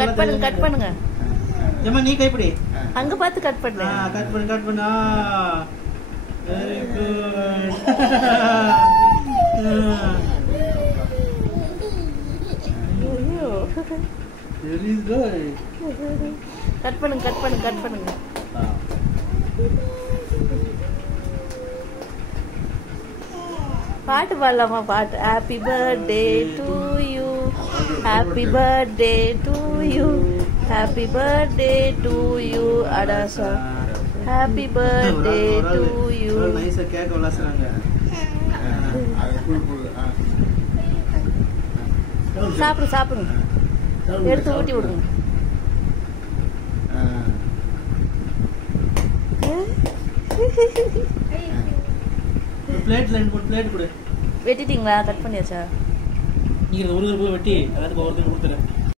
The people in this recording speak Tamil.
கட் பண்ணுங்க கட் பண்ணுங்க. ஏமா நீ கைப்பிடி. அங்க பார்த்து கட் பண்ணு. கட் பண்ணு கட் பண்ணு. Very good. Very good. Cut பண்ணுங்க கட் பண்ணுங்க கட் பண்ணுங்க. பாட்டு பாடலாமா? பாட்டு. Happy birthday to you, happy birthday to you, happy birthday to you. அடாசா ஹாப்பி பர்த்டே டு யூ. நைஸா கேக் விளாசுறாங்க. சாப்பிடு சாப்பிடுங்க. எடுத்து ஊட்டி விடுங்க. பிளேட்ல ஒரு பிளேட் கொடு. வெட்டிட்டீங்களா? கட் பண்ணியாச்சா? நீங்க ஒரு வெட்டி அதாவது ஒருத்தர் கொடுத்துறேன்.